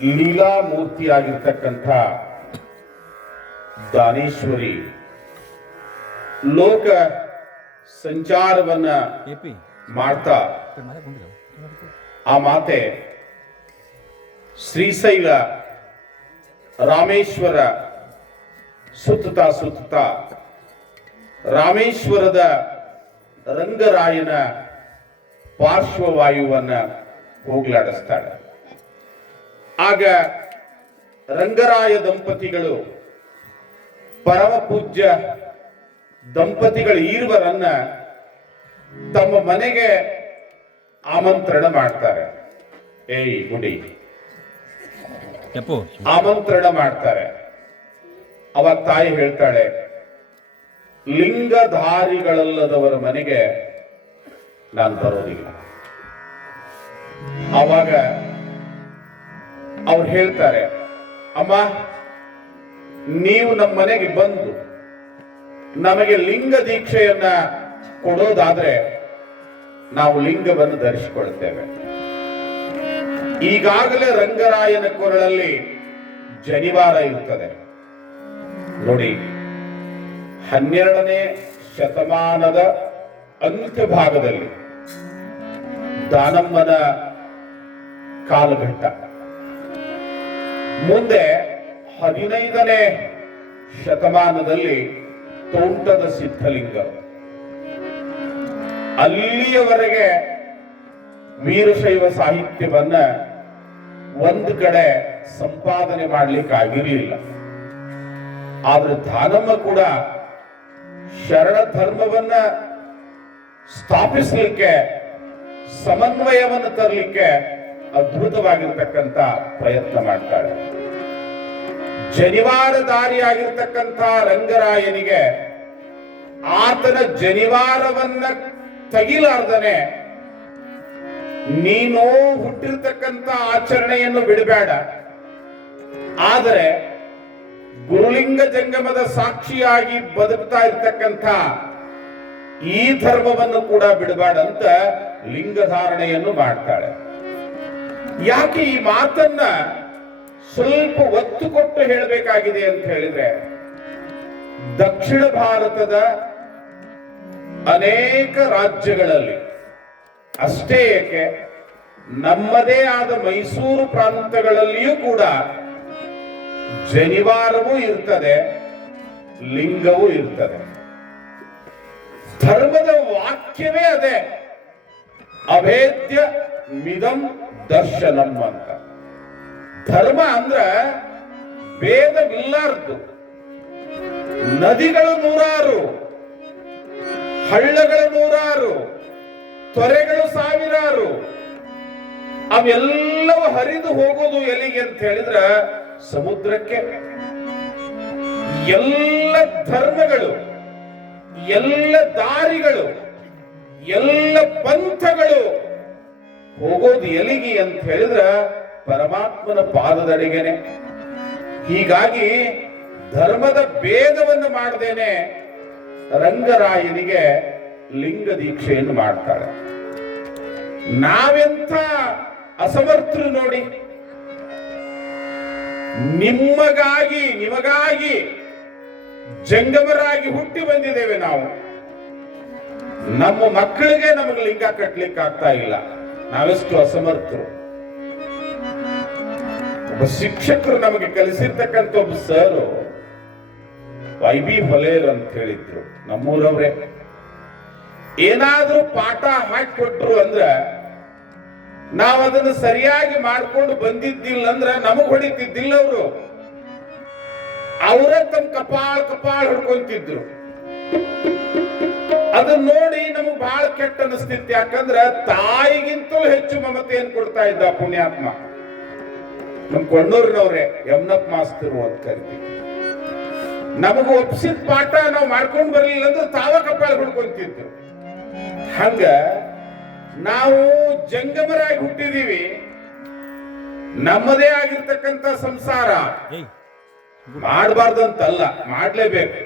ಲೀಲಾಮೂರ್ತಿಯಾಗಿರ್ತಕ್ಕಂಥ ದಾನೇಶ್ವರಿ ಲೋಕ ಸಂಚಾರವನ್ನ ಮಾಡ್ತಾ ಆ ಮಾತೆ ಶ್ರೀಶೈಲ ರಾಮೇಶ್ವರ ಸುತ್ತ ರಾಮೇಶ್ವರದ ರಂಗರಾಯನ ಪಾರ್ಶ್ವವಾಯುವನ್ನ ಹೋಗ್ಲಾಡಿಸ್ತಾಳೆ. ಆಗ ರಂಗರಾಯ ದಂಪತಿಗಳು ಪರಮ ಪೂಜ್ಯ ದಂಪತಿಗಳು ಈರ್ವರನ್ನ ತಮ್ಮ ಮನೆಗೆ ಆಮಂತ್ರಣ ಮಾಡ್ತಾರೆ. ಏಯ್ ಗುಡಿ ಆಮಂತ್ರಣ ಮಾಡ್ತಾರೆ. ಅವಾಗ ತಾಯಿ ಹೇಳ್ತಾಳೆ, ಲಿಂಗಧಾರಿಗಳಲ್ಲದವರ ಮನೆಗೆ ನಾನು ಬರೋದಿಲ್ಲ. ಆವಾಗ ಅವ್ರು ಹೇಳ್ತಾರೆ, ಅಮ್ಮ ನೀವು ನಮ್ಮ ಮನೆಗೆ ಬಂದು ನಮಗೆ ಲಿಂಗ ದೀಕ್ಷೆಯನ್ನ ಕೊಡೋದಾದ್ರೆ ನಾವು ಲಿಂಗವನ್ನು ಧರಿಸಿಕೊಳ್ತೇವೆ. ಈಗಾಗಲೇ ರಂಗರಾಯನ ಕೊರಳಲ್ಲಿ ಜನಿವಾರ ಇರುತ್ತದೆ ನೋಡಿ. 12ನೇ ಶತಮಾನದ ಅಂತ್ಯ ಭಾಗದಲ್ಲಿ ದಾನಮ್ಮನ ಕಾಲಘಟ್ಟ, ಮುಂದೆ 15ನೇ ಶತಮಾನದಲ್ಲಿ ತೋಂಟದ ಸಿದ್ಧಲಿಂಗ, ಅಲ್ಲಿಯವರೆಗೆ ವೀರಶೈವ ಸಾಹಿತ್ಯವನ್ನ ಒಂದು ಕಡೆ ಸಂಪಾದನೆ ಮಾಡ್ಲಿಕ್ಕೆ ಆಗಿರಲಿಲ್ಲ. ಆದ್ರೆ ದಾನಮ್ಮ ಕೂಡ ಶರಣ ಧರ್ಮವನ್ನ ಸ್ಥಾಪಿಸಲಿಕ್ಕೆ, ಸಮನ್ವಯವನ್ನು ತರಲಿಕ್ಕೆ ಅದ್ಭುತವಾಗಿರ್ತಕ್ಕಂಥ ಪ್ರಯತ್ನ ಮಾಡ್ತಾಳೆ. ಜನಿವಾರಧಾರಿಯಾಗಿರ್ತಕ್ಕಂಥ ರಂಗರಾಯನಿಗೆ ಆತನ ಜನಿವಾರವನ್ನ ತೆಗಿಲಾರ್ದನೆ ನೀನು ಹುಟ್ಟಿರ್ತಕ್ಕಂಥ ಆಚರಣೆಯನ್ನು ಬಿಡಬೇಡ, ಆದರೆ ಗುರುಲಿಂಗ ಜಂಗಮದ ಸಾಕ್ಷಿಯಾಗಿ ಬದುಕ್ತಾ ಇರ್ತಕ್ಕಂಥ ಈ ಧರ್ಮವನ್ನು ಕೂಡ ಬಿಡಬೇಡ ಅಂತ ಲಿಂಗಧಾರಣೆಯನ್ನು ಮಾಡ್ತಾಳೆ. ಯಾಕೆ ಈ ಮಾತನ್ನ ಸ್ವಲ್ಪ ಒತ್ತು ಕೊಟ್ಟು ಹೇಳಬೇಕಾಗಿದೆ ಅಂತ ಹೇಳಿದ್ರೆ, ದಕ್ಷಿಣ ಭಾರತದ ಅನೇಕ ರಾಜ್ಯಗಳಲ್ಲಿ ಅಷ್ಟೇ ಏಕೆ ನಮ್ಮದೇ ಆದ ಮೈಸೂರು ಪ್ರಾಂತಗಳಲ್ಲಿಯೂ ಕೂಡ ಜನಿವಾರವೂ ಇರ್ತದೆ, ಲಿಂಗವೂ ಇರ್ತದೆ. ಧರ್ಮದ ವಾಕ್ಯವೇ ಅದೇ, ಅಭೇದ್ಯ ಮಿದಂ ದರ್ಶನಂ ಅಂತ. ಧರ್ಮ ಅಂದ್ರ ಭೇದವಿಲ್ಲಾರ್ದು. ನದಿಗಳು ನೂರಾರು, ಹಳ್ಳಗಳು ನೂರಾರು, ತೊರೆಗಳು ಸಾವಿರಾರು, ಅವೆಲ್ಲವೂ ಹರಿದು ಹೋಗೋದು ಎಲ್ಲಿಗೆ ಅಂತ ಹೇಳಿದ್ರ ಸಮುದ್ರಕ್ಕೆ. ಎಲ್ಲ ಧರ್ಮಗಳು, ಎಲ್ಲ ದಾರಿಗಳು, ಎಲ್ಲ ಪಂಥಗಳು ಹೋಗೋದು ಎಲ್ಲಿಗೆ ಅಂತ ಹೇಳಿದ್ರ ಪರಮಾತ್ಮನ ಪಾದದಡಿಗೆನೆ. ಹೀಗಾಗಿ ಧರ್ಮದ ಭೇದವನ್ನು ಮಾಡದೇನೆ ರಂಗರಾಯನಿಗೆ ಲಿಂಗ ದೀಕ್ಷೆಯನ್ನು ಮಾಡ್ತಾಳೆ. ನಾವೆಂಥ ಅಸಮರ್ಥರು ನೋಡಿ. ನಿಮಗಾಗಿ ಜಂಗಮರಾಗಿ ಹುಟ್ಟಿ ಬಂದಿದ್ದೇವೆ ನಾವು. ನಮ್ಮ ಮಕ್ಕಳಿಗೆ ನಮಗೆ ಲಿಂಗ ಕಟ್ಟಲಿಕ್ಕೆ ಆಗ್ತಾ ಇಲ್ಲ. ನಾವೆಷ್ಟು ಅಸಮರ್ಥರು. ಒಬ್ಬ ಶಿಕ್ಷಕರು ನಮಗೆ ಕಲಿಸಿರ್ತಕ್ಕಂಥ ಒಬ್ಬ ಸರ್ YB ಹೊಲೇರ್ ಅಂತ ಹೇಳಿದ್ರು, ನಮ್ಮೂರವ್ರೆ. ಏನಾದ್ರೂ ಪಾಠ ಹಾಕಿಕೊಟ್ರು ಅಂದ್ರೆ ನಾವು ಅದನ್ನು ಸರಿಯಾಗಿ ಮಾಡ್ಕೊಂಡು ಬಂದಿದ್ದಿಲ್ಲ ಅಂದ್ರೆ ನಮಗ್ ಹೊಡಿತಿದ್ದಿಲ್ಲ. ಅವರು ಅವರೇ ತಮ್ಮ ಕಪಾಳ ಹಿಡ್ಕೊಂತಿದ್ರು. ಅದನ್ನ ನೋಡಿ ನಮಗ್ ಬಹಳ ಕೆಟ್ಟ ಅನಿಸ್ತಿತ್ತು. ಯಾಕಂದ್ರೆ ತಾಯಿಗಿಂತಲೂ ಹೆಚ್ಚು ಮಮತೆಯನ್ನು ಕೊಡ್ತಾ ಇದ್ದ ಪುಣ್ಯಾತ್ಮ. ನಮ್ ಕೊಂಡೂರಿನವ್ರೆ ಯಮ್ನಪ್ಪ ಮಾಸ್ತರು ಅಂತ ಕರಿತೀವಿ. ನಮಗ ಒಪ್ಸಿದ ಪಾಠ ನಾವು ಮಾಡ್ಕೊಂಡು ಬರಲಿಲ್ಲ ಅಂದ್ರೆ ತಾವ ಕಪಾಳ ಹಿಡ್ಕೊಂತಿದ್ರು. ಹಂಗ ನಾವು ಜಂಗಮರಾಗಿ ಹುಟ್ಟಿದೀವಿ. ನಮ್ಮದೇ ಆಗಿರ್ತಕ್ಕಂಥ ಸಂಸಾರ ಮಾಡಬಾರ್ದಂತಲ್ಲ, ಮಾಡ್ಲೇಬೇಕು.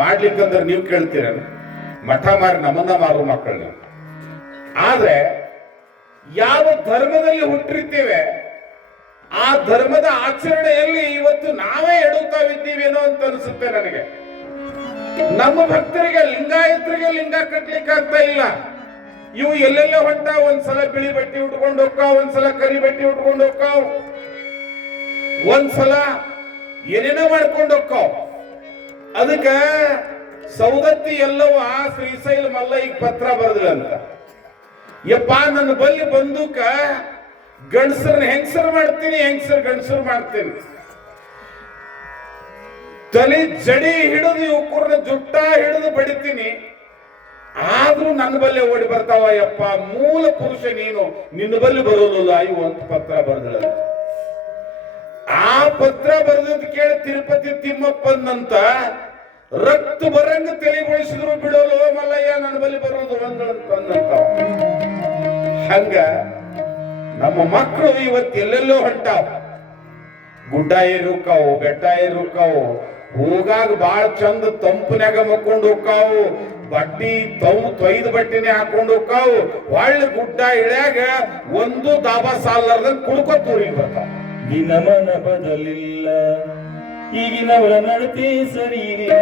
ಮಾಡ್ಲಿಕ್ಕಂದ್ರೆ ನೀವು ಕೇಳ್ತೀರ, ಮಠ ಮಾರಿ ನಮ್ಮನ್ನ ಮಾರು ಮಕ್ಕಳನ್ನ. ಆದ್ರೆ ಯಾವ ಧರ್ಮದಲ್ಲಿ ಹುಟ್ಟಿರ್ತೇವೆ ಆ ಧರ್ಮದ ಆಚರಣೆಯಲ್ಲಿ ಇವತ್ತು ನಾವೇ ಎಡುತ್ತಾವಿದ್ದೀವೇನೋ ಅಂತ ಅನಿಸುತ್ತೆ ನನಗೆ. ನಮ್ಮ ಭಕ್ತರಿಗೆ ಲಿಂಗಾಯತರಿಗೆ ಲಿಂಗ ಕಟ್ಲಿಕ್ಕೆ ಆಗ್ತಾ ಇಲ್ಲ. ಇವು ಎಲ್ಲೆಲ್ಲ ಹೊಂಟ, ಒಂದ್ಸಲ ಬಿಳಿ ಬಟ್ಟೆ ಉಟ್ಕೊಂಡು ಹೋಗ್ತಾವ್, ಒಂದ್ಸಲ ಕರಿ ಬಟ್ಟೆ ಉಟ್ಕೊಂಡು ಹೋಗ್ತಾವ್, ಒಂದ್ಸಲ ಏನೇನೋ ಮಾಡ್ಕೊಂಡು ಹೋಗ್ತಾವ್. ಅದಕ್ಕ ಸೌದತ್ತಿ ಎಲ್ಲವ ಶ್ರೀಶೈಲ ಮಲ್ಲಯ್ಯಗೆ ಪತ್ರ ಬರೆದ್ರಂತ, ಯಪ್ಪ ನನ್ನ ಬಲ್ಲಿ ಬಂದೂಕ ಗಂಡಸರನ್ನ ಹೆಂಗಸರು ಮಾಡ್ತೀನಿ, ಹೆಂಗಸರು ಗಂಡಸರು ಮಾಡ್ತೀನಿ, ತಲೆ ಜಡಿ ಹಿಡಿದು ಯುವಕರನ್ನ ಜುಟ್ಟ ಹಿಡಿದು ಬಡಿತೀನಿ, ಆದ್ರೂ ನನ್ನ ಬಲ್ಲೆ ಓಡಿ ಬರ್ತಾವ ಯಪ್ಪ, ಮೂಲ ಪುರುಷ ನೀನು, ನಿನ್ನ ಬಲ್ಲಿ ಬರೋದಿಲ್ಲ ಇವು ಅಂತ ಪತ್ರ ಬರೆದ. ಆ ಪತ್ರ ಬರೆದದ್ದು ಕೇಳಿ ತಿರುಪತಿ ತಿಮ್ಮಪ್ಪನಂತ ರಕ್ತ ಬರಂಗ ತಿಳಿಗೊಳಿಸಿದ್ರು ಬಿಡೋಲು ಮಲ್ಲಯ್ಯ, ನನ್ನ ಬಲ್ಲಿ ಬರೋದು ಒಂದಂತ. ಹಂಗ ನಮ್ಮ ಮಕ್ಕಳು ಇವತ್ತು ಎಲ್ಲೆಲ್ಲೋ ಹೊಂಟಾವ, ಗುಡ್ಡ ಏರುಕಾವು, ಬೆಟ್ಟ ಏರುಕಾವು, ಹೋಗಾಗ ಬಾಳ ಚಂದ ತಂಪನ್ಯಾಗ ಮಕ್ಕೊಂಡು ಹೋಗ್ಕಾವು, ಬಡ್ಡಿ ತೊಯ್ದು ಬಟ್ಟಿನೇ ಹಾಕೊಂಡು ಹೋಗ್ಕಾವು, ಒಳ್ಳೆ ಗುಡ್ಡ ಇಳ್ಯಾಗ ಒಂದು ದಾಬಾ ಸಾಲಾರ್ದಂಗ ಕುಡ್ಕೊತೂರಿಗೆ ಬರ್ತಾವ. ದಿನಮನ ಬದಲಿಲ್ಲ, ಈಗಿನವರ ನಡತೆ ಸರಿ ಇಲ್ಲ.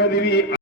ಮದುವೆ